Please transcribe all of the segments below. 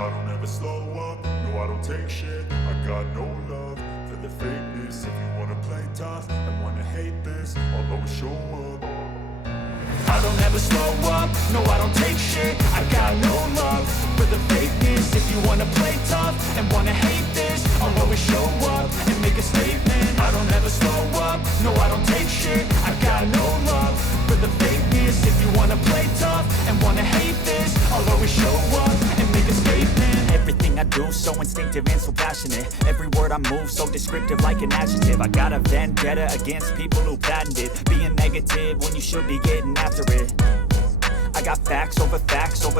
I don't ever slow up, no I don't take shit. I got no love for the fakeness. If you wanna play tough and wanna hate this, I'll always show up. I don't ever slow up, no I don't take shit. I got no love for the fakeness. If you wanna play tough and wanna hate this, I'll always show up and make a statement. I don't ever slow up, no I don't take shit. I got no love for the fakeness. If you wanna play tough and wanna hate this, I'll always show up and make a statement. Everything I do so instinctive and so passionate. Every word I move so descriptive like an adjective. I got a vendetta against people who patented being negative when you should be getting after it. I got facts over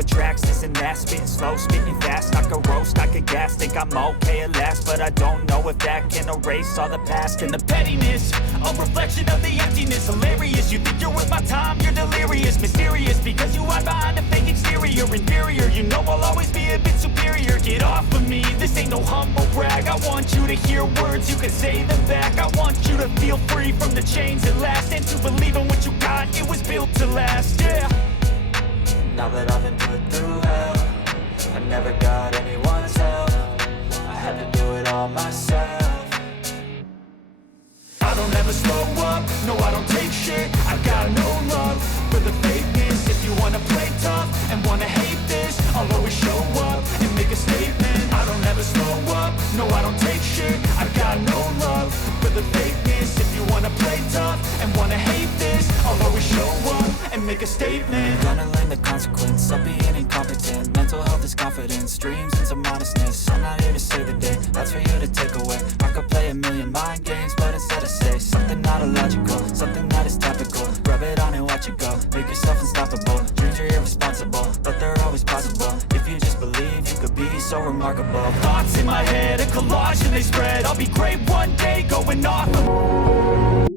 tracks, this and that. Spitting slow, spitting fast, I could roast, I could gas. Think I'm okay at last, but I don't know if that can erase all the past. And the pettiness, a reflection of the emptiness. Hilarious, you think you're worth my time, you're delirious. Mysterious, because you hide behind a fake exterior. Inferior, you know I'll always be a bit superior. Get off of me, this ain't no humble brag. I want you to hear words, you can say them back. I want you to feel free from the chains at last, and to believe in what you got, it was built to last, yeah. Now that I've been put through hell, I never got anyone's help. I had to do it all myself. I don't ever slow up, no I don't take shit. I got no love for the fakeness. If you wanna play tough and wanna hate this, I'll always show up and make a statement. I don't ever slow up, no I don't take shit. I got no love for the fakeness. If you wanna play tough and wanna hate this, I'll always show up and make a statement. Gonna learn the consequence of being incompetent. Mental health is confidence, dreams and some honestness. I'm not here to save the day, that's for you to take away. I could play a million mind games, but instead I say something not illogical, something that is topical. Rub it on and watch it go, make yourself unstoppable. Dreams are irresponsible, but they're always possible. If you just believe, you could be so remarkable. Thoughts in my head, a collage and they spread. I'll be great one day, going off.